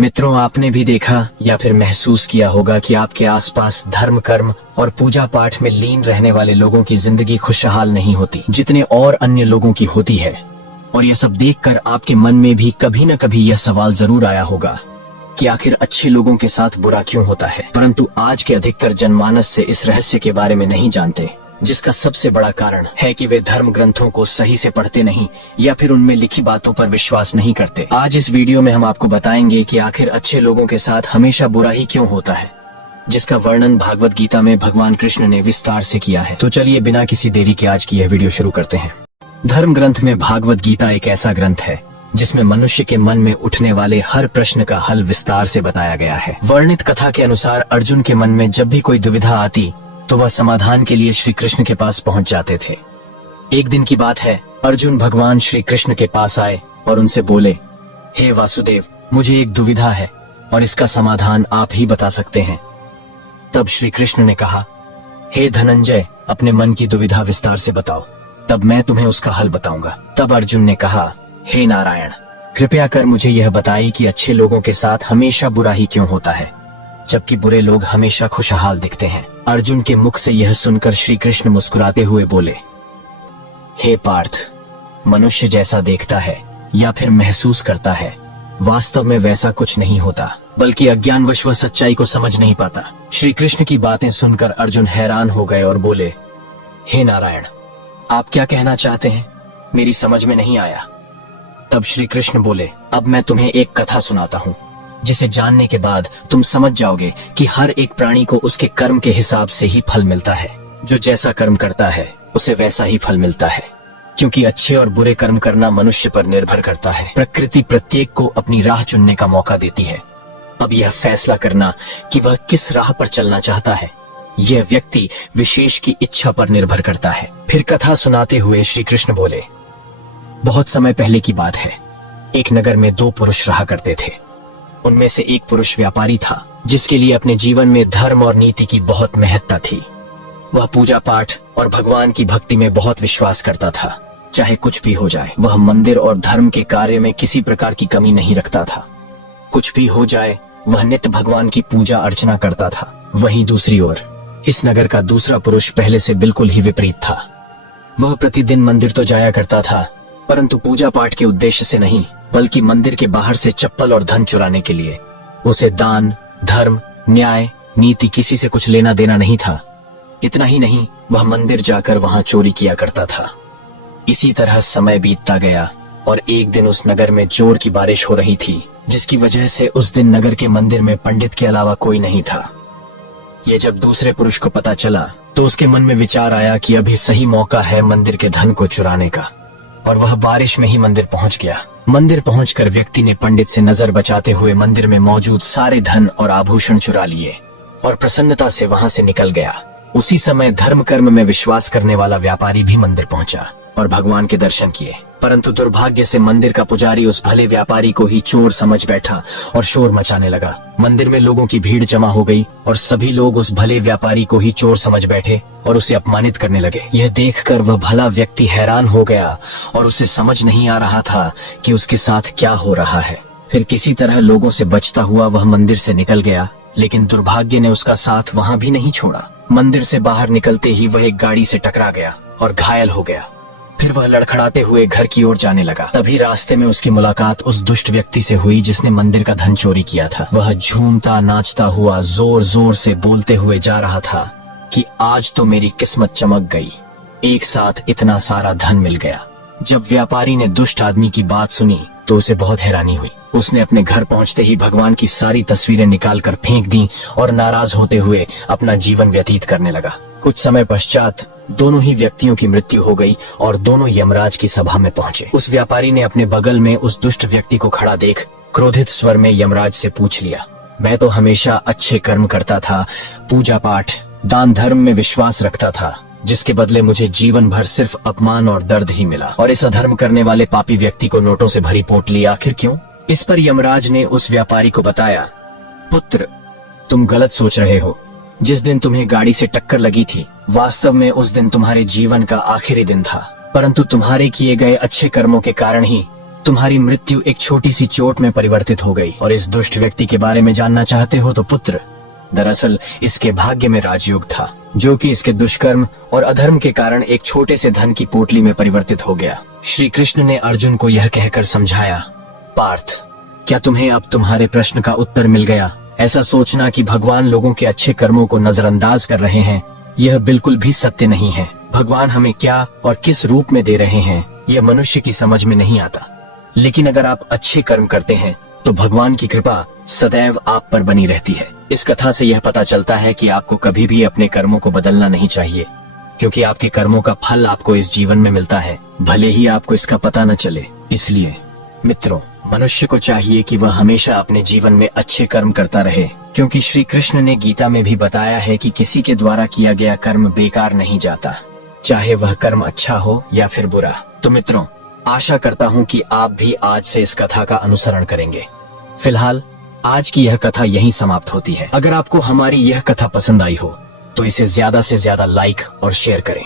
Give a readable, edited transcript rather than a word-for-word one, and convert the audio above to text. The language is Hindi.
मित्रों, आपने भी देखा या फिर महसूस किया होगा कि आपके आसपास धर्म, कर्म और पूजा पाठ में लीन रहने वाले लोगों की जिंदगी खुशहाल नहीं होती जितने और अन्य लोगों की होती है। और यह सब देखकर आपके मन में भी कभी न कभी यह सवाल जरूर आया होगा कि आखिर अच्छे लोगों के साथ बुरा क्यों होता है। परंतु आज के अधिकतर जनमानस से इस रहस्य के बारे में नहीं जानते, जिसका सबसे बड़ा कारण है कि वे धर्म ग्रंथों को सही से पढ़ते नहीं या फिर उनमें लिखी बातों पर विश्वास नहीं करते। आज इस वीडियो में हम आपको बताएंगे कि आखिर अच्छे लोगों के साथ हमेशा बुरा ही क्यों होता है, जिसका वर्णन भागवत गीता में भगवान कृष्ण ने विस्तार से किया है। तो चलिए बिना किसी देरी के आज की यह वीडियो शुरू करते हैं। धर्म ग्रंथ में भागवत गीता एक ऐसा ग्रंथ है जिसमें मनुष्य के मन में उठने वाले हर प्रश्न का हल विस्तार से बताया गया है। वर्णित कथा के अनुसार अर्जुन के मन में जब भी कोई दुविधा आती तो वह समाधान के लिए श्री कृष्ण के पास पहुंच जाते थे। एक दिन की बात है, अर्जुन भगवान श्री कृष्ण के पास आए और उनसे बोले, हे वासुदेव, मुझे एक दुविधा है और इसका समाधान आप ही बता सकते हैं। तब श्री कृष्ण ने कहा, हे धनंजय, अपने मन की दुविधा विस्तार से बताओ, तब मैं तुम्हें उसका हल बताऊंगा। तब अर्जुन ने कहा, हे नारायण, कृपया कर मुझे यह बताइए कि अच्छे लोगों के साथ हमेशा बुरा ही क्यों होता है, जबकि बुरे लोग हमेशा खुशहाल दिखते हैं। अर्जुन के मुख से यह सुनकर श्री कृष्ण मुस्कुराते हुए बोले, हे पार्थ, मनुष्य जैसा देखता है या फिर महसूस करता है, वास्तव में वैसा कुछ नहीं होता, बल्कि अज्ञानवश वह सच्चाई को समझ नहीं पाता। श्री कृष्ण की बातें सुनकर अर्जुन हैरान हो गए और बोले, हे नारायण, आप क्या कहना चाहते हैं, मेरी समझ में नहीं आया। तब श्री कृष्ण बोले, अब मैं तुम्हें एक कथा सुनाता हूँ, जिसे जानने के बाद तुम समझ जाओगे कि हर एक प्राणी को उसके कर्म के हिसाब से ही फल मिलता है। जो जैसा कर्म करता है उसे वैसा ही फल मिलता है, क्योंकि अच्छे और बुरे कर्म करना मनुष्य पर निर्भर करता है। प्रकृति प्रत्येक को अपनी राह चुनने का मौका देती है। अब यह फैसला करना कि वह किस राह पर चलना चाहता है, यह व्यक्ति विशेष की इच्छा पर निर्भर करता है। फिर कथा सुनाते हुए श्री कृष्ण बोले, बहुत समय पहले की बात है, एक नगर में दो पुरुष रहा करते थे। उनमें से एक पुरुष व्यापारी था, जिसके लिए अपने जीवन में धर्म और नीति की बहुत महत्ता थी। वह पूजा पाठ और भगवान की भक्ति में बहुत विश्वास करता था। चाहे कुछ भी हो जाए, वह मंदिर और धर्म के कार्य में किसी प्रकार की कमी नहीं रखता था। कुछ भी हो जाए, वह नित्य भगवान की पूजा अर्चना करता था। वहीं दूसरी ओर इस नगर का दूसरा पुरुष पहले से बिल्कुल ही विपरीत था। वह प्रतिदिन मंदिर तो जाया करता था, परंतु पूजा पाठ के उद्देश्य से नहीं, बल्कि मंदिर के बाहर से चप्पल और धन चुराने के लिए। उसे दान, धर्म, न्याय, नीति किसी से कुछ लेना देना नहीं था। इतना ही नहीं, वह मंदिर जाकर वहां चोरी किया करता था। इसी तरह समय बीतता गया और एक दिन उस नगर में जोर की बारिश हो रही थी, जिसकी वजह से उस दिन नगर के मंदिर में पंडित के अलावा कोई नहीं था। ये जब दूसरे पुरुष को पता चला तो उसके मन में विचार आया कि अभी सही मौका है मंदिर के धन को चुराने का, और वह बारिश में ही मंदिर पहुंच गया। मंदिर पहुंचकर व्यक्ति ने पंडित से नजर बचाते हुए मंदिर में मौजूद सारे धन और आभूषण चुरा लिए और प्रसन्नता से वहां से निकल गया। उसी समय धर्म कर्म में विश्वास करने वाला व्यापारी भी मंदिर पहुंचा और भगवान के दर्शन किए, परंतु दुर्भाग्य से मंदिर का पुजारी उस भले व्यापारी को ही चोर समझ बैठा और शोर मचाने लगा। मंदिर में लोगों की भीड़ जमा हो गई और सभी लोग उस भले व्यापारी को ही चोर समझ बैठे और उसे अपमानित करने लगे। यह देखकर वह भला व्यक्ति हैरान हो गया और उसे समझ नहीं आ रहा था कि उसके साथ क्या हो रहा है। फिर किसी तरह लोगों से बचता हुआ वह मंदिर से निकल गया, लेकिन दुर्भाग्य ने उसका साथ वहां भी नहीं छोड़ा। मंदिर से बाहर निकलते ही वह एक गाड़ी से टकरा गया और घायल हो गया। फिर वह लड़खड़ाते हुए घर की ओर जाने लगा। तभी रास्ते में उसकी मुलाकात उस दुष्ट व्यक्ति से हुई जिसने मंदिर का धन चोरी किया था। वह झूमता नाचता हुआ जोर जोर से बोलते हुए जा रहा था कि आज तो मेरी किस्मत चमक गई, एक साथ इतना सारा धन मिल गया। जब व्यापारी ने दुष्ट आदमी की बात सुनी तो उसे बहुत हैरानी हुई। उसने अपने घर पहुंचते ही भगवान की सारी तस्वीरें निकालकर फेंक दी और नाराज होते हुए अपना जीवन व्यतीत करने लगा। कुछ समय पश्चात दोनों ही व्यक्तियों की मृत्यु हो गई और दोनों यमराज की सभा में पहुंचे। उस व्यापारी ने अपने बगल में उस दुष्ट व्यक्ति को खड़ा देख क्रोधित स्वर में यमराज से पूछ लिया, मैं तो हमेशा अच्छे कर्म करता था, पूजा पाठ, दान धर्म में विश्वास रखता था, जिसके बदले मुझे जीवन भर सिर्फ अपमान और दर्द ही मिला, और इस अधर्म करने वाले पापी व्यक्ति को नोटों से भरी पोट ली, आखिर क्यों? इस पर यमराज ने उस व्यापारी को बताया, पुत्र, तुम गलत सोच रहे हो। जिस दिन तुम्हें गाड़ी से टक्कर लगी थी, वास्तव में उस दिन तुम्हारे जीवन का आखिरी दिन था, परंतु तुम्हारे किए गए अच्छे कर्मों के कारण ही तुम्हारी मृत्यु एक छोटी सी चोट में परिवर्तित हो गई। और इस दुष्ट व्यक्ति के बारे में जानना चाहते हो तो पुत्र, दरअसल इसके भाग्य में राजयोग था, जो कि इसके दुष्कर्म और अधर्म के कारण एक छोटे से धन की पोटली में परिवर्तित हो गया। श्री कृष्ण ने अर्जुन को यह कहकर समझाया, पार्थ, क्या तुम्हें अब तुम्हारे प्रश्न का उत्तर मिल गया? ऐसा सोचना कि भगवान लोगों के अच्छे कर्मों को नजरअंदाज कर रहे हैं, यह बिल्कुल भी सत्य नहीं है। भगवान हमें क्या और किस रूप में दे रहे हैं, यह मनुष्य की समझ में नहीं आता। लेकिन अगर आप अच्छे कर्म करते हैं तो भगवान की कृपा सदैव आप पर बनी रहती है। इस कथा से यह पता चलता है कि आपको कभी भी अपने कर्मों को बदलना नहीं चाहिए, क्योंकि आपके कर्मों का फल आपको इस जीवन में मिलता है, भले ही आपको इसका पता न चले। इसलिए मित्रों, मनुष्य को चाहिए कि वह हमेशा अपने जीवन में अच्छे कर्म करता रहे, क्योंकि श्री कृष्ण ने गीता में भी बताया है कि किसी के द्वारा किया गया कर्म बेकार नहीं जाता, चाहे वह कर्म अच्छा हो या फिर बुरा। तो मित्रों, आशा करता हूँ कि आप भी आज से इस कथा का अनुसरण करेंगे। फिलहाल आज की यह कथा यहीं समाप्त होती है। अगर आपको हमारी यह कथा पसंद आई हो तो इसे ज्यादा से ज्यादा लाइक और शेयर करें।